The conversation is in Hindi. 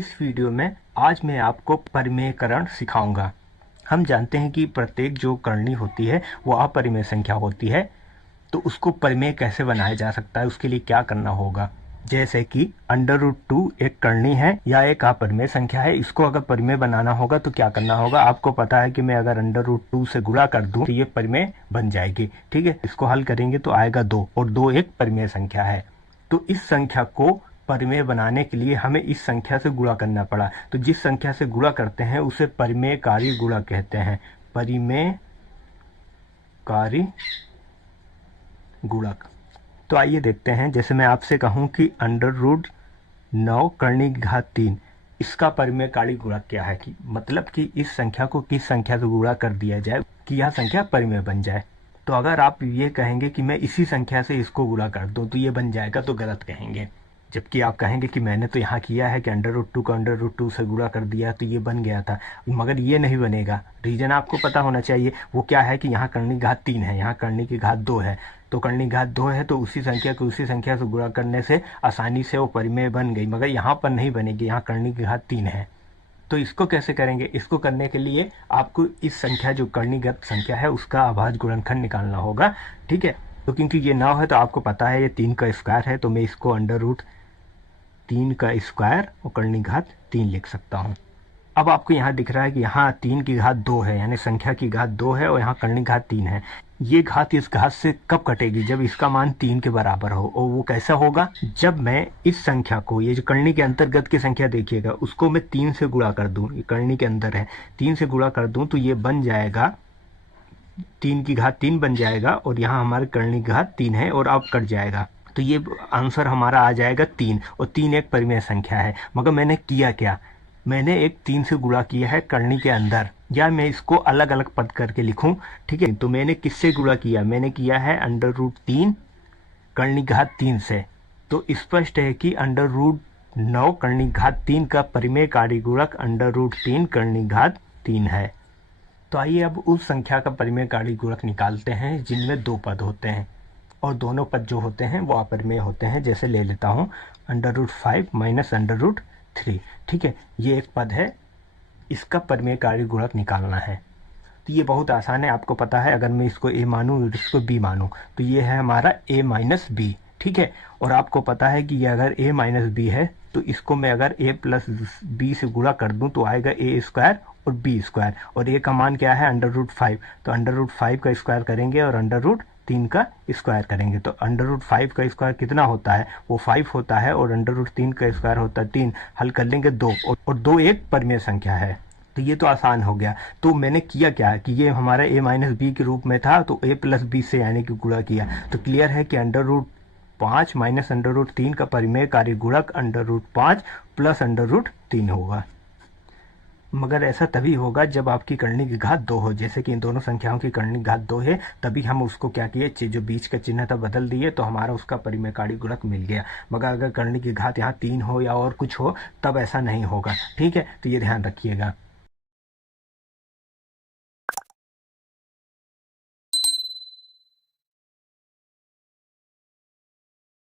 इस वीडियो में आज मैं आपको परिमेयकरण सिखाऊंगा। हम जानते हैं कि प्रत्येक जो करनी होती है वो अपरिमेय संख्या होती है, तो उसको परिमेय कैसे बनाया जा सकता है, उसके लिए क्या करना होगा। जैसे कि √2 एक करनी है या एक अपरिमेय संख्या है, इसको अगर परिमेय बनाना होगा तो क्या करना होगा। आपको पता है कि मैं अगर √2 से गुणा कर दूं तो ये परिमेय बन जाएगी। ठीक है, इसको हल करेंगे तो आएगा 2 और 2 एक परिमेय संख्या है। तो इस संख्या को परिमेय बनाने के लिए हमें इस संख्या से गुणा करना पड़ा। तो जिस संख्या से गुणा करते हैं उसे परिमेयकारी गुणा कहते हैं। परिमेयकारी गुणक। तो आइए देखते हैं। जैसे मैं आपसे कहूं कि √9 करने की घात 3, इसका परिमेयकारी गुणक क्या है, कि मतलब कि इस संख्या को किस संख्या से गुणा कर दिया जाए कि यह संख्या परिमेय बन जाए। तो अगर आप ये कहेंगे कि मैं इसी संख्या से इसको गुणा कर दूं तो ये बन जाएगा, तो गलत कहेंगे। जबकि आप कहेंगे कि मैंने तो यहाँ किया है कि √2 को √2 से गुणा कर दिया तो ये बन गया था, मगर ये नहीं बनेगा। रीजन आपको पता होना चाहिए। वो क्या है कि यहाँ करने की घात 3 है, यहाँ करने की घात 2 है। तो करने की घात 2 है तो उसी संख्या को उसी संख्या से गुणा करने से आसानी से वो परिमेय बन गई, मगर यहाँ पर नहीं बनेगी, यहाँ करने की घात 3 है। तो इसको कैसे करेंगे। इसको करने के लिए आपको इस संख्या जो करणीगत संख्या है उसका अभाज्य गुणनखंड निकालना होगा। ठीक है, तो क्योंकि ये 9 है तो आपको पता है ये 3 का स्क्वायर है, तो मैं इसको √3 का स्क्वायर और करनी घात 3 लिख सकता हूँ। अब आपको यहाँ दिख रहा है कि यहाँ 3 की घात 2 है, यानी संख्या की घात 2 है और यहाँ करनी घात 3 है। ये घात इस घात से कब कटेगी, जब इसका मान 3 के बराबर हो। और वो कैसा होगा, जब मैं इस संख्या को, ये जो करनी के अंतर्गत की संख्या देखिएगा, उसको मैं 3 से गुणा कर दूं, ये करनी के अंदर है, 3 से गुणा कर दूं तो ये बन जाएगा 3 की घात 3 बन जाएगा, और यहाँ हमारे करनी की घात 3 है और अब कट जाएगा, तो ये आंसर हमारा आ जाएगा 3। और 3 एक परिमेय संख्या है। मगर मैंने किया क्या, मैंने एक 3 से गुणा किया है करनी के अंदर, या मैं इसको अलग अलग पद करके लिखूं। ठीक है, तो मैंने किससे गुणा किया, मैंने किया है √3 करनी घात 3 से। तो स्पष्ट है कि √9 करनी घात 3 का परिमेयकारी गुणक √3 करनी घात 3 है। तो आइए अब उस संख्या का परिमेयकारी गुणक निकालते हैं जिनमें 2 पद होते हैं और दोनों पद जो होते हैं वो अपरिमेय होते हैं। जैसे ले लेता हूँ √5 माइनस √3। ठीक है, ये एक पद है, इसका परिमेयकारी गुणक निकालना है। तो ये बहुत आसान है, आपको पता है। अगर मैं इसको a मानूँ और इसको b मानूँ तो ये है हमारा a माइनस बी। ठीक है, और आपको पता है कि ये अगर a माइनस बी है तो इसको मैं अगर a प्लस बी से गुणा कर दूं तो आएगा a स्क्वायर और b स्क्वायर, और a का मान क्या है √5, तो √5 का स्क्वायर करेंगे और √3 का स्क्वायर करेंगे। तो √5 का स्क्वायर कितना होता है, वो 5 होता है, और √3 का स्क्वायर होता है 3। हल कर लेंगे 2, और 2 एक परिमेय संख्या है। तो ये तो आसान हो गया। तो मैंने किया क्या कि ये हमारा a माइनस बी के रूप में था, तो a प्लस बी से यानी कि गुणा किया। तो क्लियर है कि √5 माइनस √3 का परिमेयकारी गुणक √5 प्लस √3 होगा। मगर ऐसा तभी होगा जब आपकी करनी की घात 2 हो। जैसे कि इन दोनों संख्याओं की करनी की घात 2 है, तभी हम उसको क्या किए, जो बीच का चिन्ह था बदल दिए, तो हमारा उसका परिमेयकारी गुणक मिल गया। मगर अगर करनी की घात यहाँ 3 हो या और कुछ हो तब ऐसा नहीं होगा। ठीक है, तो ये ध्यान रखिएगा।